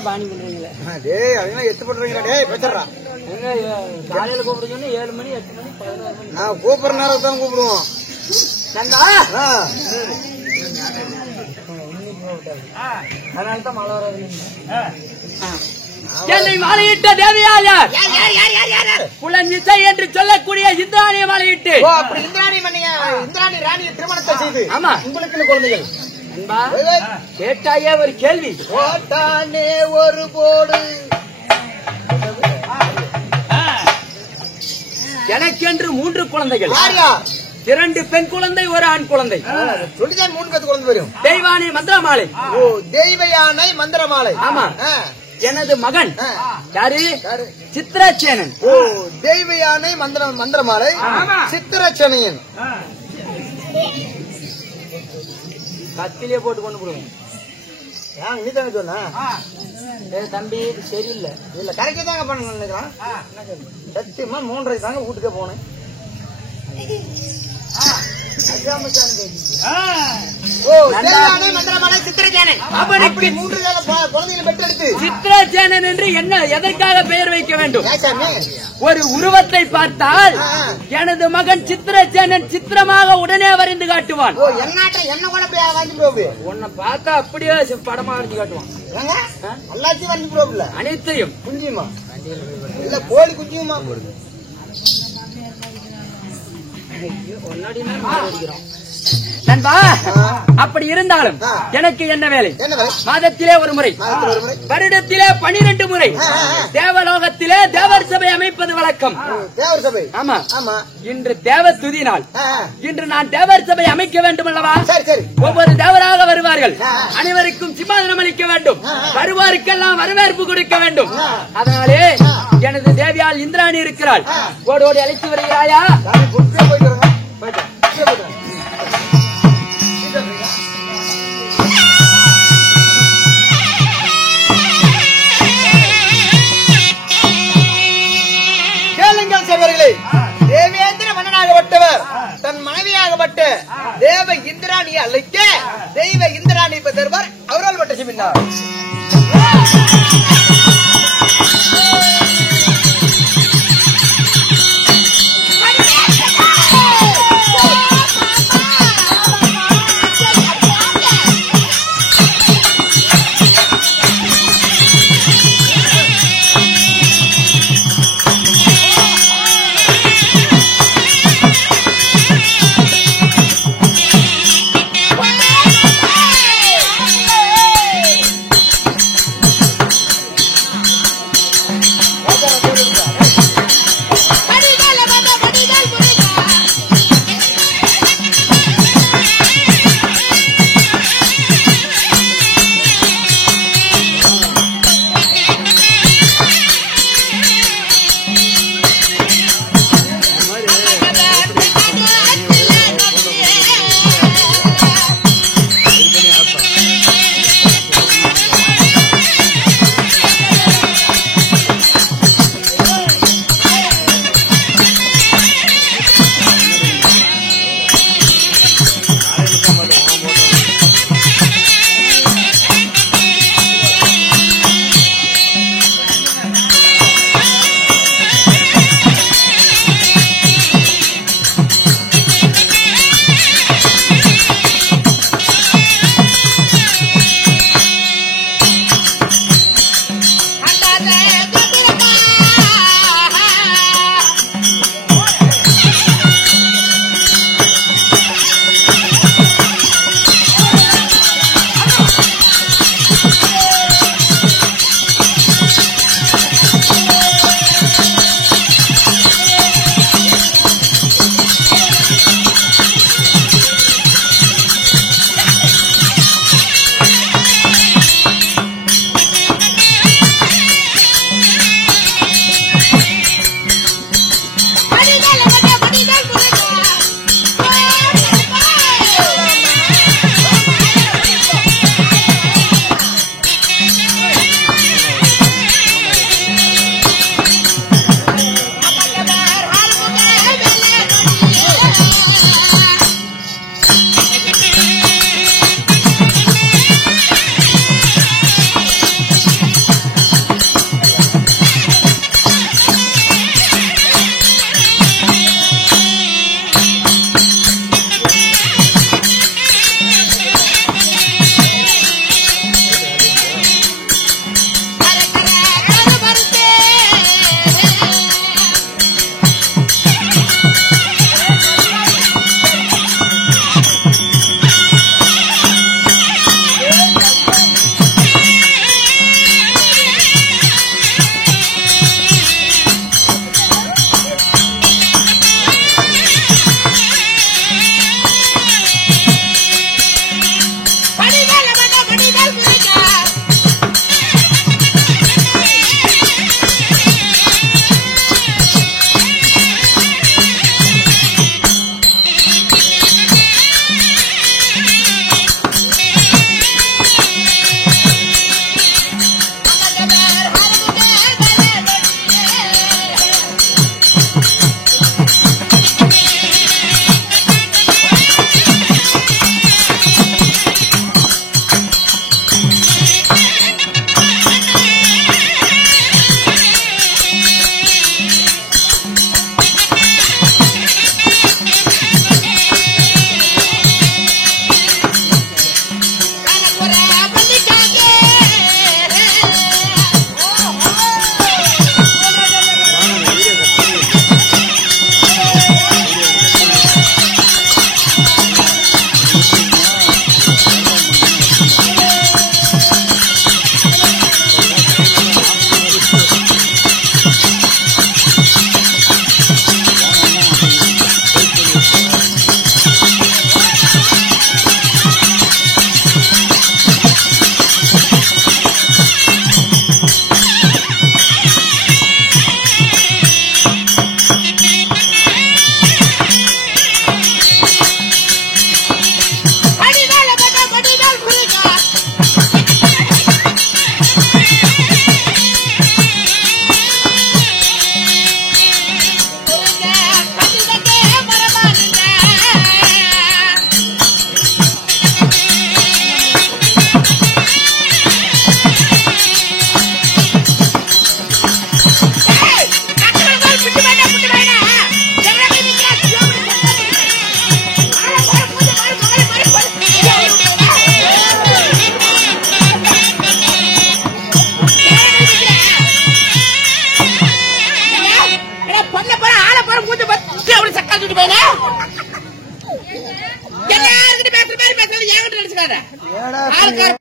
பாணி பண்றீங்களா? எத்து பண்றீங்களா? காலையில கூப்பிட சொன்னா 7 மணி 8 மணி 11 மணி நான் கூப்பிடுற நேரம் தான் கூப்பிடுவோம். அதனாலதான் மழை வராது. என்னை மாலையிட்ட தேவையார் புலன்னிசை என்று சொல்லக்கூடிய இந்திராணியை மாலையிட்டு இந்திராணி ராணியை திருமணத்தை செய்து ஆமா உங்களுக்கு குழந்தைகள் கேட்டாயே ஒரு கேள்வி போட்டானே ஒரு போடு. எனக்கென்று 3 குழந்தைகள். 2 பெண் குழந்தை, 1 ஆண் குழந்தை. சொல்லிதான் 3 பேத்து குழந்தை வரும். தெய்வானை மந்திரமாலை. ஓ, தெய்வ யானை மந்திரமாலை. ஆமா. எனது மகன் யாரு? சித்ரசேனன். ஓ, தெய்வ யானை மந்திரமாலை சித்திரசேனன். கத்திலே போட்டு கொண்டு போடுவோம். நீ தானே சொன்ன தம்பி சரியில்லை. இல்ல கரெக்டா தாங்க பண்ண நினைக்கிறான். சத்தியமா 3:30 தாங்க வீட்டுக்கே போனேன். அவனுக்கு 3 குழந்தைகளை பெற்றெடுத்து சித்ரசேனன் என்று என்ன எதற்காக பெயர் வைக்க வேண்டும்? ஒரு உருவத்தை பார்த்தால் எனது மகன் சித்ரசேனன் சித்திரமாக உடனே வரைந்து காட்டுவான். என்ன கூட போய் உன்னை பார்த்தா அப்படியே படமா வரைஞ்சு காட்டுவான். எல்லாத்தையும் வந்து ப்ரோப்ல அனைத்தையும் குஞ்சியுமா இல்ல கோழி குஞ்சியுமா நண்பா, அப்படி இருந்தாலும் எனக்கு என்ன வேலை? மாதத்திலே ஒரு முறை, வருடத்திலே 12 முறை தேவலோகத்திலே தேவர் சபை அமைப்பது வழக்கம். தேவர் சபை? ஆமா. ஆமா. இன்று தேவ துதி நாள். இன்று நான் தேவர் சபை அமைக்க வேண்டும் அல்லவா? சரி சரி. ஒவ்வொரு தேவராக வருவார்கள். அனைவருக்கும் சிம்மாசனம் அளிக்க வேண்டும். வருவாருக்கெல்லாம் வரவேற்பு கொடுக்க வேண்டும். அதனாலே எனது தேவியால் இந்திராணி இருக்கிறாள். ஓடோடி அழைத்து வருகிறாயா? தேவேந்திர மன்னனாகப்பட்டவர் தன் மனைவியாகப்பட்ட தேவ இந்திராணியை அழைக்க தெய்வ இந்திராணி பெறுவார். அவரால் பட்ட சிமின்னார். திருட்டு பையனா எல்லாருக்கிட்ட பேசுற மாதிரி பேசுறது என்கிட்ட நினைச்சுக்காத.